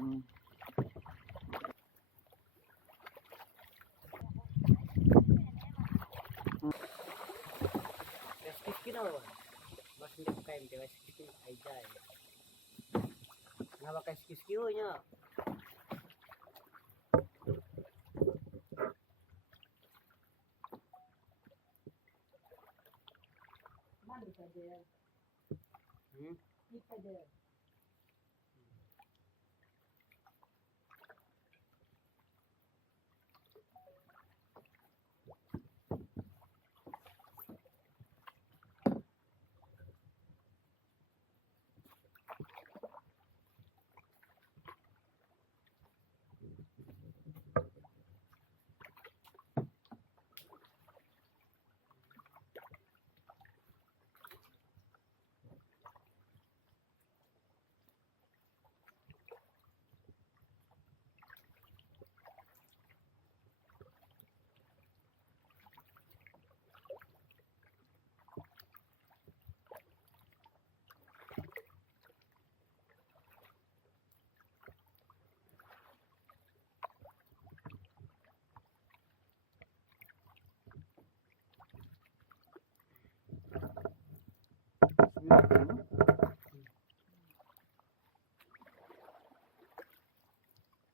Mm. Rescue na ba? Mas hindi ko kayo rescue ay dai. Nga ba kay rescue niya? Hmm?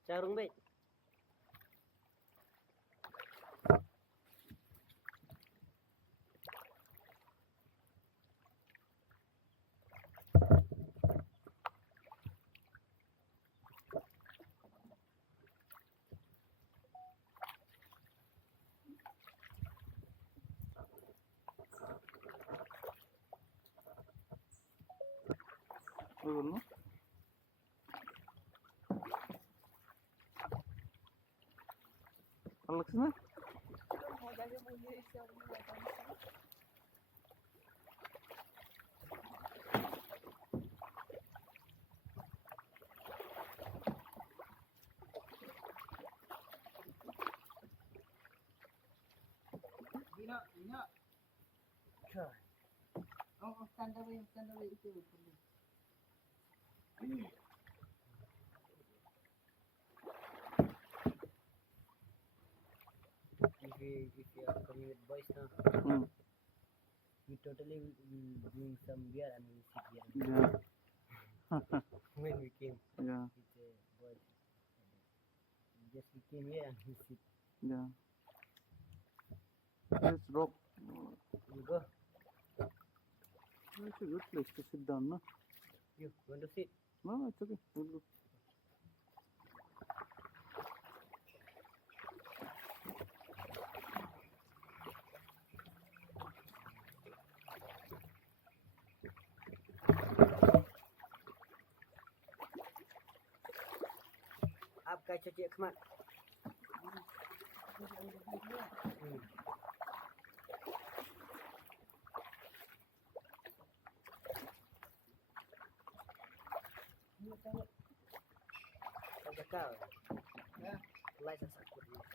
Sarung baik. বললো ভালো লাগছে না? If you are coming with boys now, we totally will doing some beer and we sit here. Yeah. When we came Yeah. with the boys, just we came here and we sit. Yeah. Let's rock. You go. It's a good place to sit down, no? You want to sit? No, it's okay. We'll go. आपका चाहिए khaman kau license aku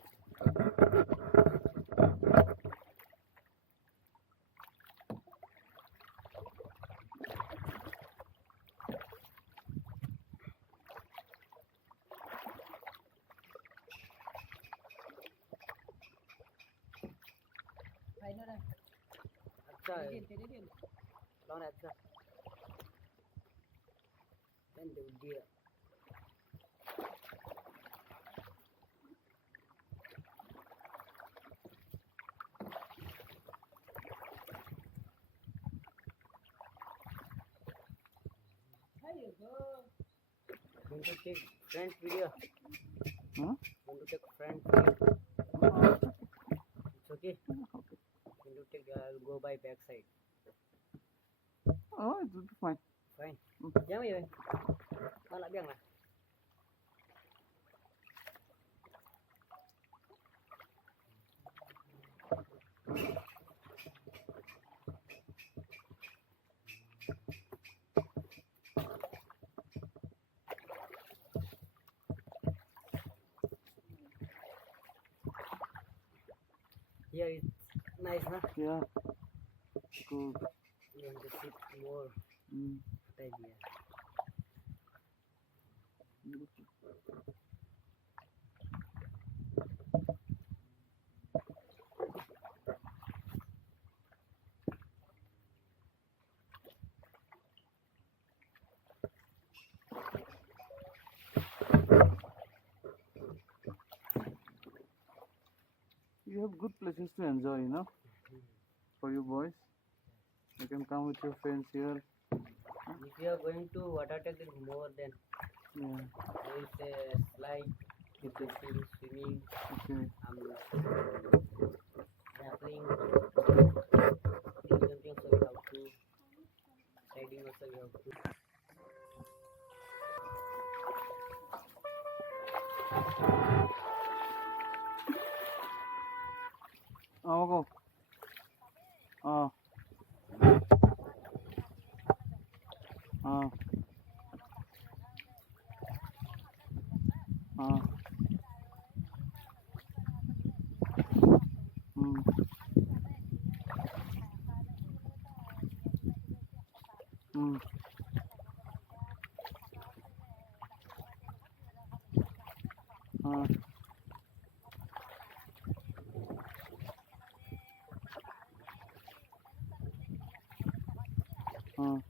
अच्छा कौन है अच्छा बंद दिया going to take front video. Huh? Going to take front video. It's okay. Okay. Going to take go by back side. Oh, it will be fine. Fine. Jangan ya. Malah biang lah. Yeah, it's nice, nah? Yeah. Cool. You want to sit more time here. You have good places to enjoy, you know, for you boys. You can come with your friends here. If you are going to water tank, there is more than Yeah. there is a slide, Okay. swimming, Okay. rappelling, jumping also we have to, riding also we have to. Oh, go. Oh. Oh. Oh. Mm. Mm. Oh. Oh.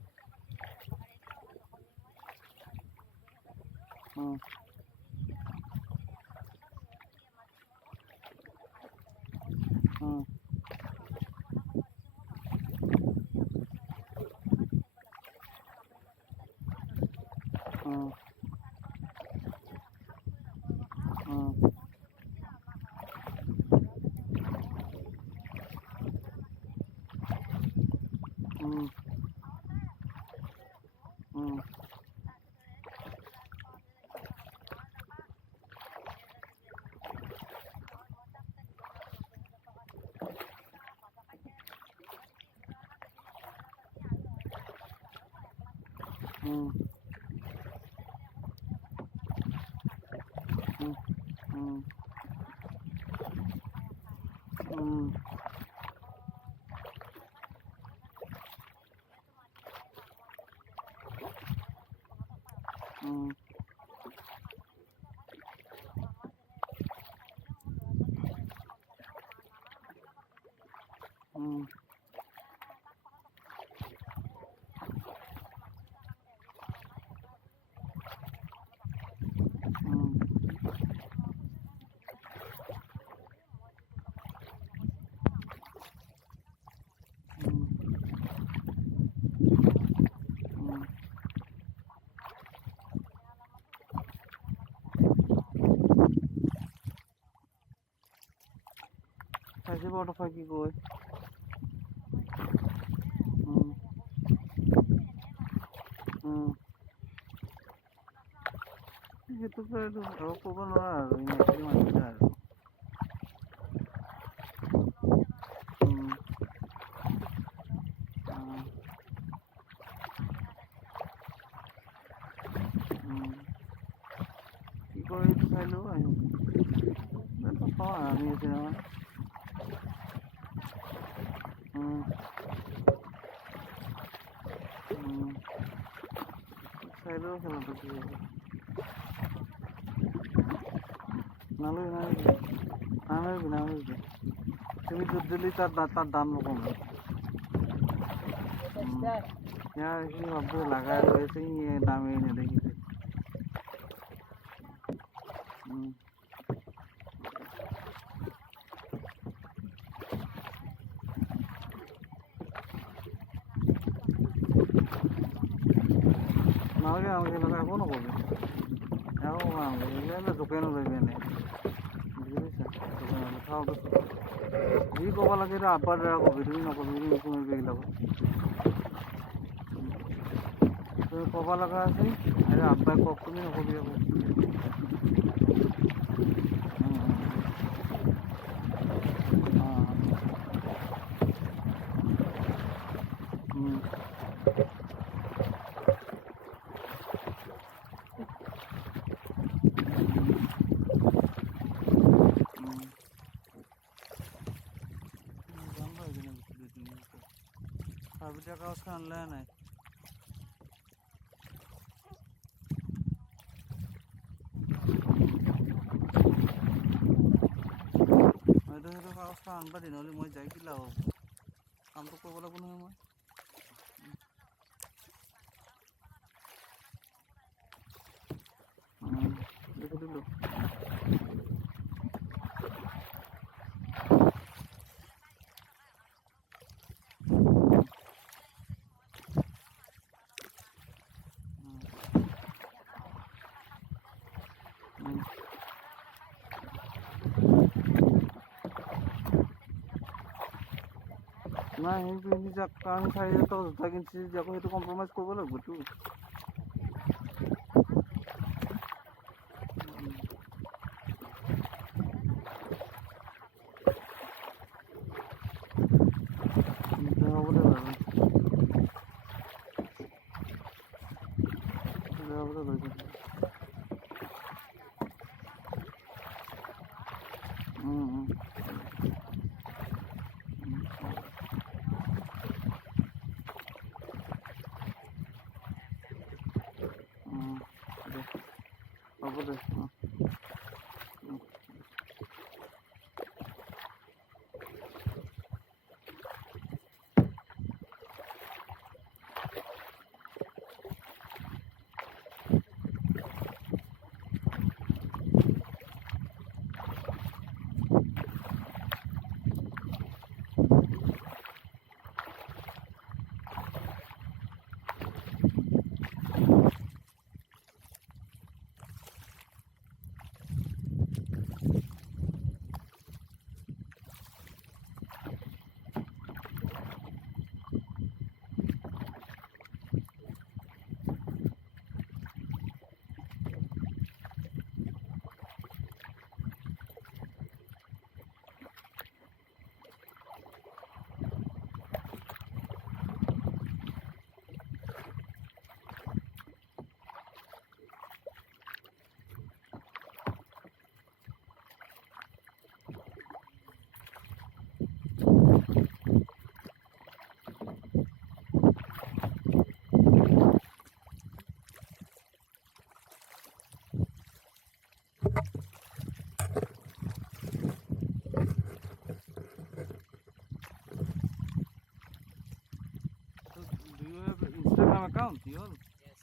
Oh. Oh. Oh. Oh. Mm. Mm. Mm. Mm. Mm. Mm. Mm. Mm. Mm. Mm. Kasi butterfly কি কয়? Mm. Mm. সেইটোকে আৰু ক'ব নোৱাৰা আৰু ইমানখিনি মানুহে আৰু Mm. কি কৰে এইটো চাই লওঁ আহিম এইটো চাওঁ আমি আছে নহয় চাই লওঁ খেলাটো কি হ'ব নালাগে নালাগে তুমি দুধ দিলে তার দাম কমবে ইয়ার কি ভাববে লাগায় রয়েছে দামে এনে দেখিছে নালাগে আমাকে এলাকা একো নকরবে একো কামবে এগুলো দোকানে যাবে এনে বুঝিছা দোকানে খাওয়া যি ক'ব লাগে আব্বাৰ দ্বাৰা ক'বি তুমি নকবি তুমি এইবিলাক তুমি ক'ব লগা আছে আৰু আব্বাই কওক তুমি নকবি আকৌ চাবিটা কাগজখন আনলে নাই হয়তো সেইটো কাগজখন আনবা দিন হ'লে মই যাই কি লাভ হ'ব কামটো কৰিব লাগিব নহয় মই দিল নাই পিন্ধি যাক কাৰণ 4,000 টকা জোতা কিনিছে যে আকৌ সেইটো কম্প্ৰমাইজ কৰিব লাগিবতো হ'ব দে বাৰু হ'ব দে লৈ যাম হ'ব দে Do you have an Instagram account? Yours? Yes.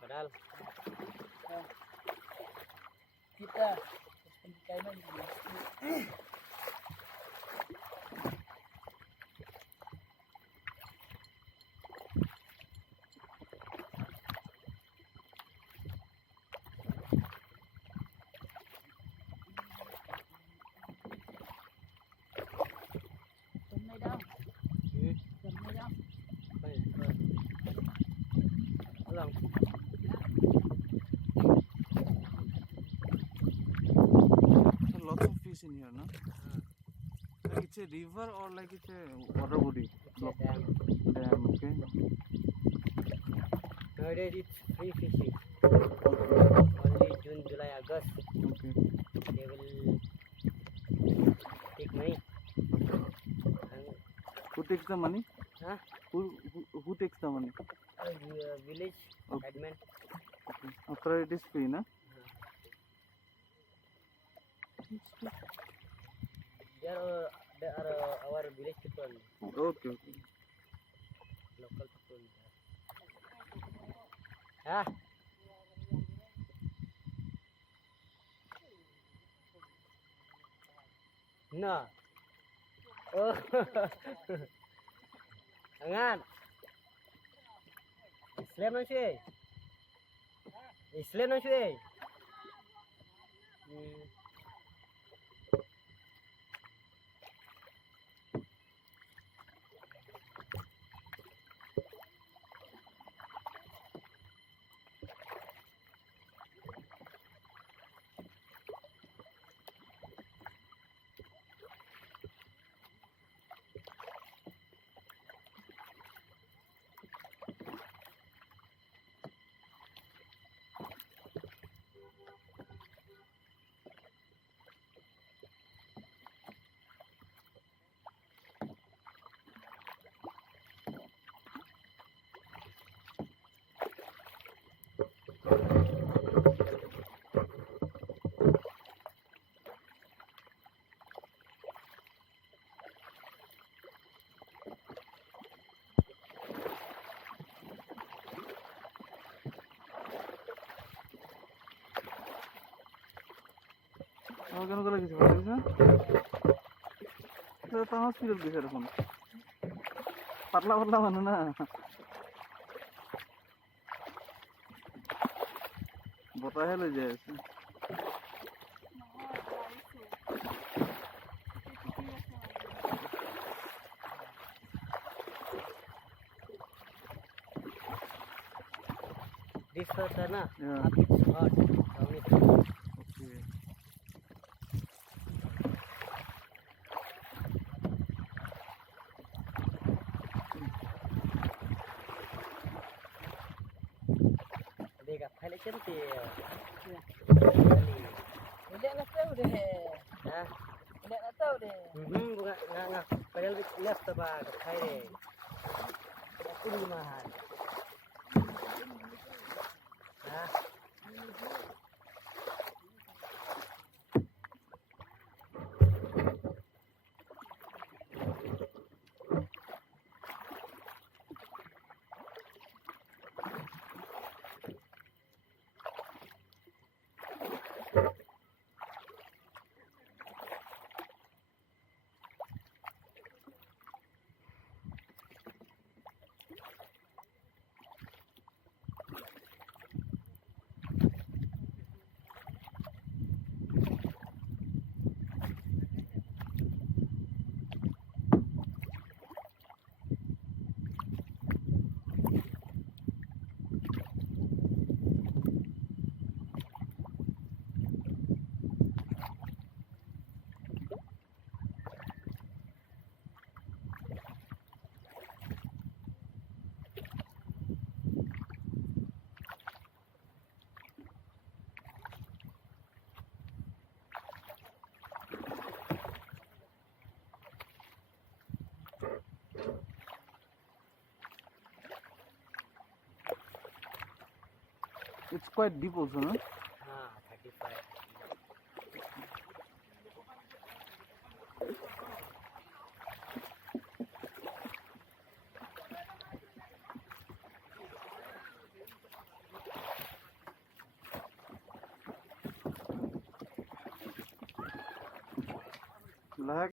Padahal kita pendidikan ini Lots of fish in here, no? Like it's a river or like it's a water body? dam. Dam, okay. Nowadays it's free fishing. Only June, July, August Okay. they will take money. And Who takes the money? huh? Who takes the money? Village Okay. admin. Okay. After it is free, na? They are our village people, Okay, okay. local people. Ah. No. Oh. Angan. Islam nang siya. Islam nang siya. কেন গেলে কিছু ভালো লাগছে তো আমার spirit দিছে এরকম পাতলা পাতলা মানে না বতাহে লৈ যাই আছে This was na. Yeah. Up it's hot. Down it's cold. Okay. देखा पहले चलते हैं Udah nak tahu deh. हाँ Udah nak tahu deh. bukan nggak padahal left apa kayak aku di mahal हाँ It's quite deep also, no? हाँ 35 Lahak